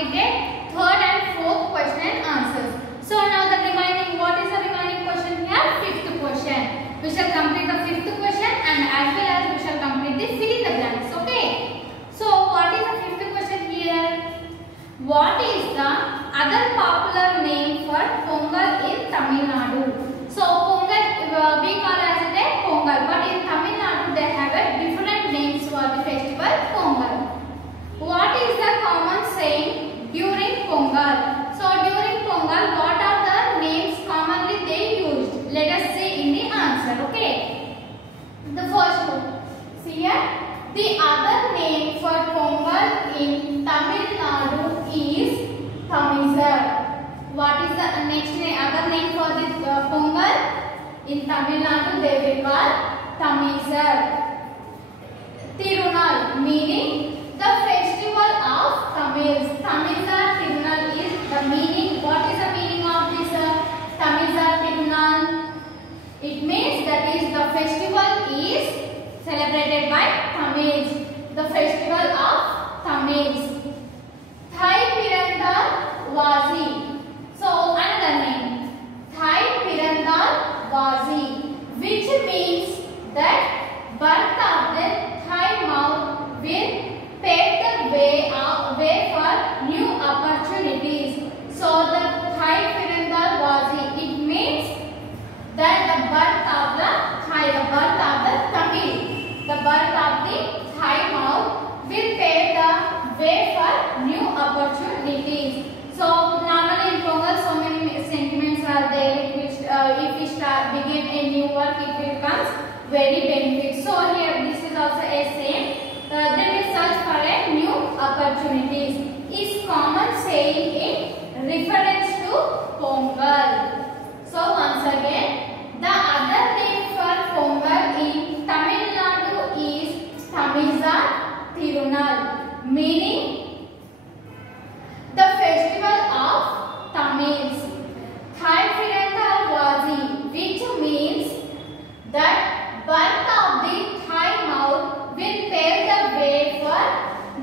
completed third and fourth question and answers. So now the remaining, what is the remaining question here? Fifth question. We shall complete the fifth question and as well as we shall complete the fill in the blanks. Okay. So what is the fifth question here? What is the other popular name for Pongal in Tamil Nadu? So Pongal we call as it a Pongal, but in Tamil Nadu they have a different names for the festival Pongal. What is the common saying during Pongal? So during Pongal, what are the names commonly they used? Let us see in the answer. Okay. The first one. See here. The other name for Pongal in Tamil Nadu is Thamizar. What is the next name? Other name for the Pongal in Tamil Nadu? They will call Thamizar. Tirunal, meaning the festival of Tamils. Thamizar Tirunal is the meaning. What is the meaning of this Thamizar Tirunal? It means that is the festival is celebrated by Tamils. The festival of Tamils. Thai Pirandal Vazi. So another name. Thai Pirandal Vazi, which means that birth of the Thai mouth will pave the way for new opportunities. So the Thai Pirandal Vazi, it means that the birth of the Thai, the birth of the Tamil, the birth of the Thai mouth will pave the way for new opportunities. So normally in Pongal so many sentiments are there which if we begin a new work it becomes very benefit. So here this is also a same. They will search for a new opportunities. Is common saying in reference to Pongal. So once again, the other name for Pongal in Tamil Nadu is Thamizar Tirunal, meaning the festival of Tamils. Thai Pirandal Vazi, which means that birth of the Thai mouth will pave the way for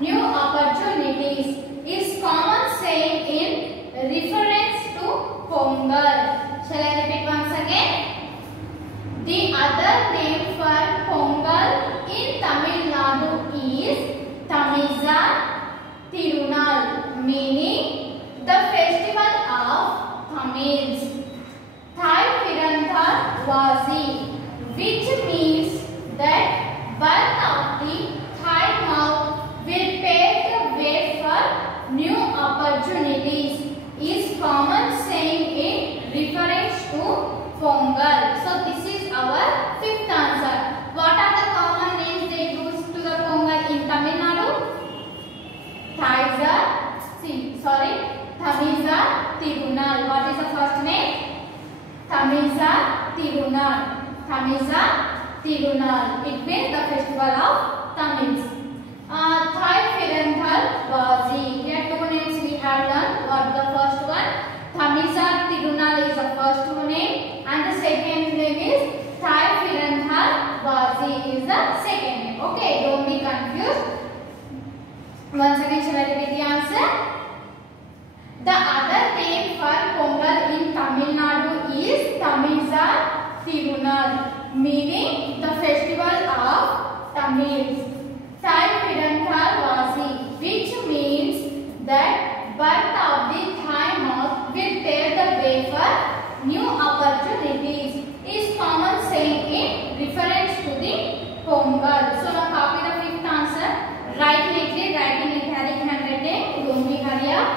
new opportunities, is common saying in reference to Pongal. Shall I repeat once again? The other name for Pongal in Tamil Nadu is Thamizar Tirunal, meaning the festival of Tamils. Thai Pirandal Vazi, which means that birth of the Thai mouth will pave the way for new opportunities, is common saying in reference to Pongal. So this is our fifth answer. What are the common names they use to the Pongal in Tamil Nadu? Thamizar Tirunal. What is the first name? Thamizar Tirunal. Thamizar Tirunal. It means the festival of Tamils. Thai Pirandal Vazi. Here two names we have learned. What the first one? Thamizar Tirunal is the first name and the second name is Thai Pirandal Vazi is the second name. Okay, don't be confused. Once again, shall I repeat the answer? The other name for Pongal in Tamil Nadu is Thamizar Tirunal, meaning the festival of Tamils. Thai Pirandal Vazi, which means that birth of the Thai mouth will pave the way for new opportunities, is common saying in reference to the Pongal. So now copy the fifth answer. Write neatly, write in italic handwriting. Don't be hurry up.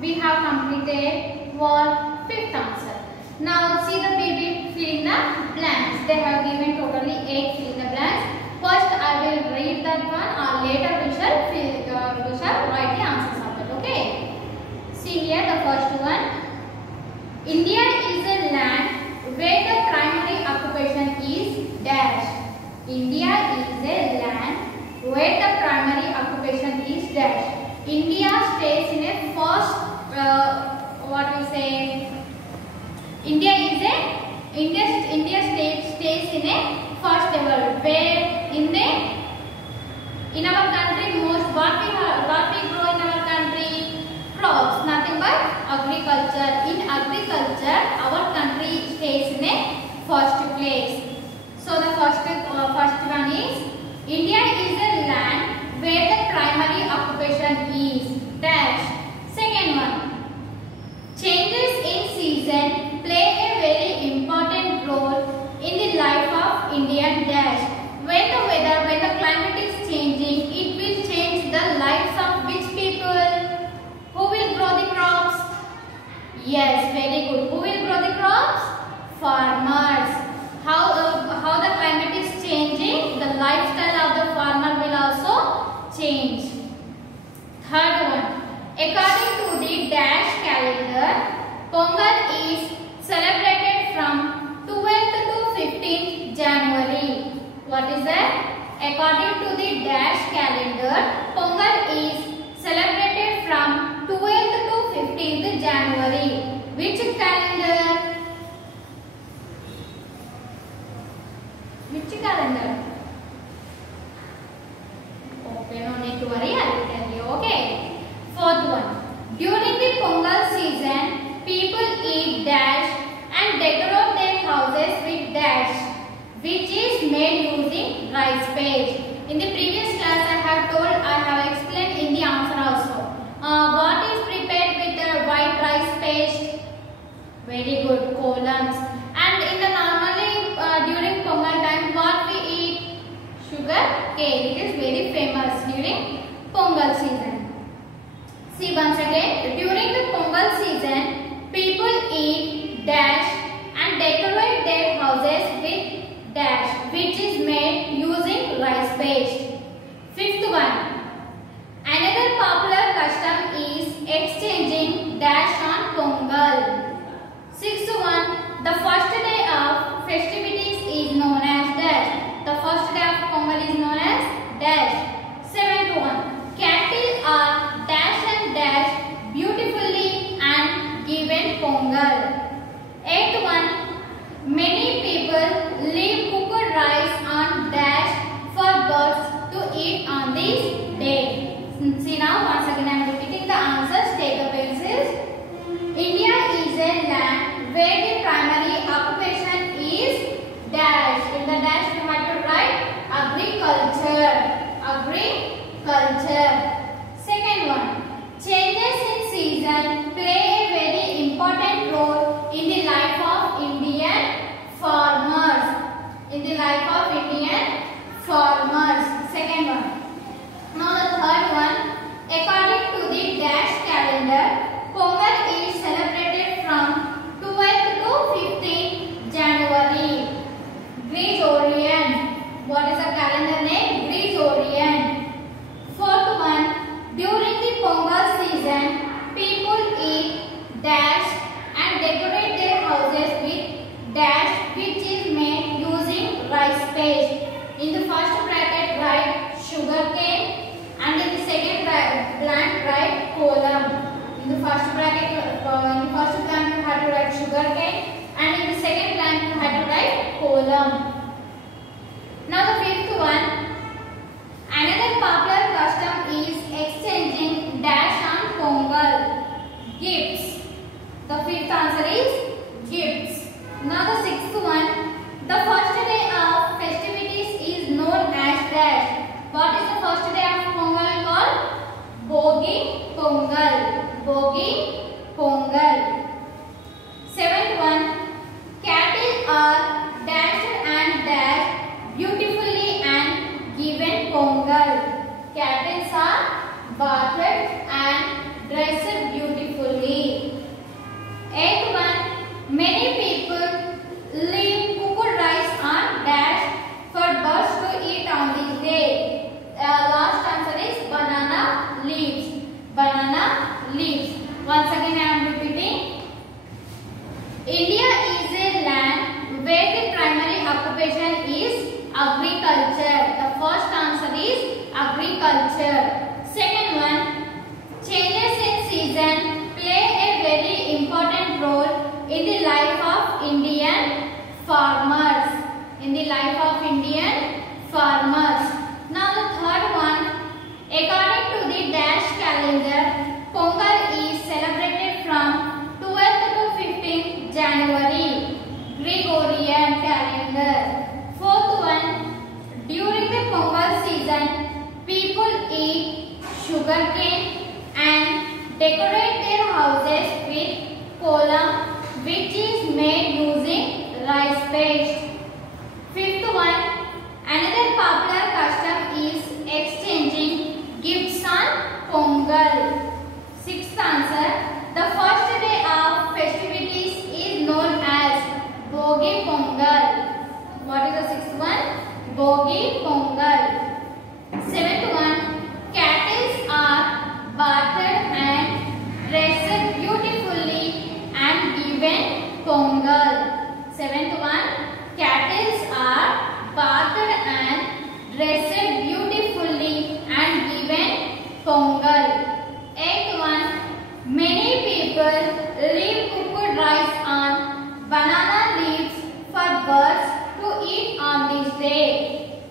We have completed what? Fifth answer. Now see the baby fill in the blanks. They have given totally 8 fill in the blanks. First I will read that one, or later we shall write the answers of it. Okay. See here the first one. India is a land where the primary occupation is dash. India is a land where the primary occupation is dash. India stays in a first, what we say, India stays in a first level, where in In our country, most what we grow in our country? Crops, nothing but agriculture. In agriculture, our country stays in a first place. So the first one is India is a land where the primary occupation is dash. Second one, changes in season play a very important role in the life of Indian dash. When the climate is changing, it will change the lives of which people? Who will grow the crops? Yes, very good. Who will grow the crops? Farmers. How the climate is changing, the lifestyle of the farmer will also change. Third one, according to the dash calendar, Pongal is celebrated from 12th to 15th January. What is that? According to the dash calendar, Pongal is celebrated from 12th to 15th January. Which calendar? Which calendar? Okay, no need to worry, I will tell you. Okay. Fourth one. During the Pongal season, people eat dash and decorate their houses with dash, which is made using rice paste. In the previous class, I have explained in the answer also. What is prepared with the white rice paste? Very good, columns. And in the normally during Pongal time, what we eat? Sugar cane. It is very famous during Pongal season. See once again, during the Pongal season, people eat dash and decorate their houses with dash, which is made using rice paste. Fifth one, another popular custom is exchanging dash on Pongal. Sixth one, the first day of festivities is known as dash. The first day of Pongal is known as dash. Seventh one, cattle are dash and dash beautifully and given Pongal. Eighth one, many people leave cooked rice on dash for birds to eat on this day. See now, once again I am repeating the answers. Take the pencils. India is a land where the primary occupation is dash. In the dash you have to write agriculture. Agriculture. Second one, changes in season play a very important role in the life of Indian farmers. In the life of Indian farmers. Second one. Now the third one, according to the dash calendar, Pongal is celebrated from 12th to 15th January. Gregorian. What is the calendar name? Gregorian. Fourth one, during the Pongal season, people eat dash and decorate their houses with dash, which is made using rice paste. In the first bracket write sugar cane and in the second blank write column. In the first bracket, in the first blank you have to write sugar cane and in the second blank you have to write column. Now the fifth one, another popular custom is exchanging dash on Pongal. Gifts. The fifth answer is gifts. Now the sixth one, the first day of festivities is known as dash. What is the first day of Pongal called? Bogi Pongal. Bogi Pongal. Seventh one, cattle are dashed and dashed beautifully and given Pongal. Cattle are bathed and dressed beautifully. Eighth one, many people leave cooked rice on dash for birds to eat on this day. Last answer is banana leaves. Banana leaves. Once again I am repeating. India is a land where the primary occupation is agriculture. The first answer is agriculture. Second one, Fourth one, during the Pongal season, people eat sugarcane and decorate their houses with kolam, which is made using rice paste. Fifth one, another popular custom is exchanging gifts on Pongal. Sixth answer, the first day of festivities is known as Bogi Pongal. What is the sixth one? Bogi Pongal. Seventh one, cattle are bathed and dressed beautifully and given Pongal. Seventh one, cattle are bathed and dressed beautifully and given Pongal. Eighth one, many people leave cooked rice on banana leaves for birds to eat on this day.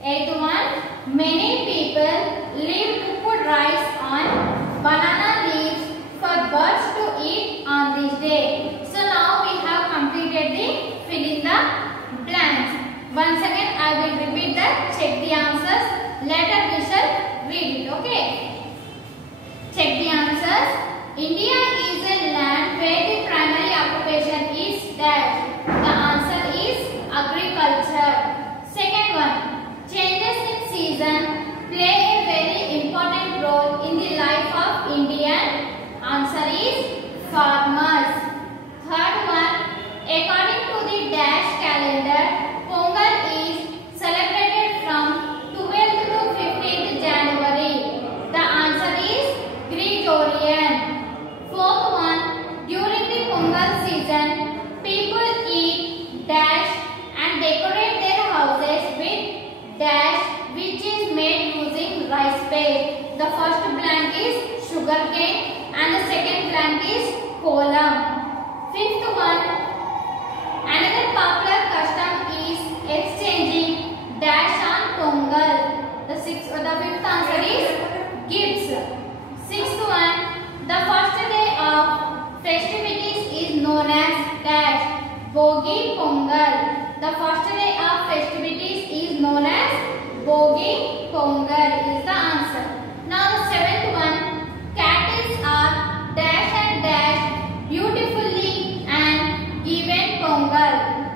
Eighth one, many people leave cooked rice on banana leaves for birds to eat on this day. So now we have completed the fill in the blanks. Once again I will repeat that. Check the answers. Later we shall read it. Okay. Check the answers. India is a land where the primary occupation is dash. The answer is agriculture. Second one, changes in season play a very important role in the life of Indian. Answer is farmers. Third one, according to the dash calendar, Pongal is celebrated from 12th to 15th January. The answer is Gregorian. Fourth one, during the Pongal season, people eat dash and decorate their houses with dash, which is made using rice paste. The first blank is sugarcane and the second blank is kolam. Fifth one, another popular custom is exchanging dash on Pongal. The fifth answer is gifts. Sixth one, the first day of festivities is known as dash. Bogi Pongal. The first day of festivities is known as Bogi Pongal is the answer. Now the seventh one, cattle are dash and dash beautifully and given Pongal.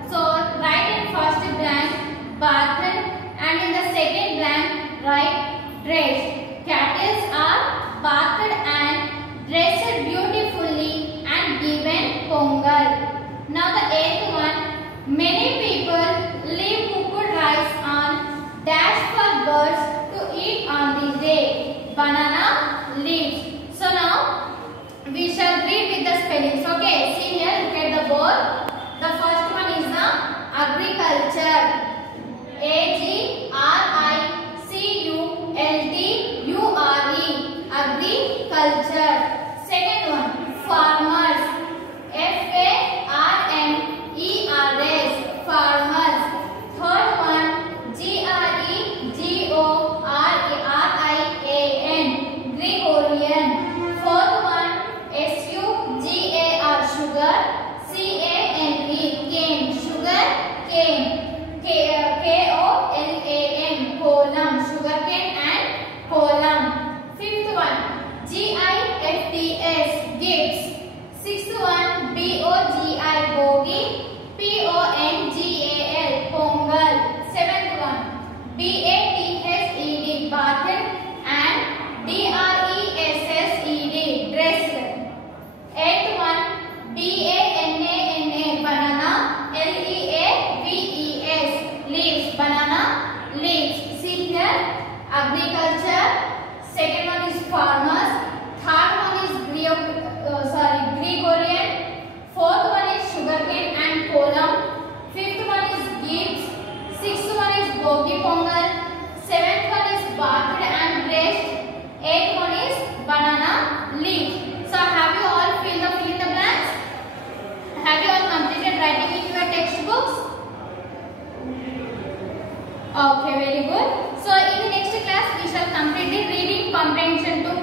So write in first blank bathed and in the second blank write dressed. Cattle are bathed and dressed beautifully and given Pongal. Now the eighth one, many people leave cooked rice on dash for birds to eat on this day. Banana leaves. So now we shall read with the spellings. Okay, see here, look at the board. The first one is the agriculture. A-G-R-I-C-U-L-T-U-R-E. Agriculture. Second one, farmers. F-A-R-M-E-R-S. Farmers. Third one, G-R-E-G-O-R-I-A-N. Gregorian. Fourth one, S-U-G-A-R. Sugar. C-A-N-E. Cane. Sugar cane. K-O-L-A-M. Kolam. Sugar cane and kolam. Fifth one, G-I-F-T-S. Gifts. Sixth one, B-O-G-I. Bogi. P-O-N-G-A-L. Pongal. Seventh one, B-A-T-H-E-D. Bathed and D-R-E-S-S-E-D. Dressed. Eighth one, B-A-N-A-N-A. Banana. L-E-A-V-E-S. Leaves. Banana leaves. See here, agriculture. Second one is farmers. Third one is Gregorian. Fourth one is sugarcane and kolam. Fifth one is gifts. Sixth one is Bogi Pongal. Seventh one is bathed and dressed. Eighth one is banana leaf. So have you all filled the fill in the blanks? Have you all completed writing in your textbooks? Okay, very good. So in the next class we shall complete the reading comprehension 2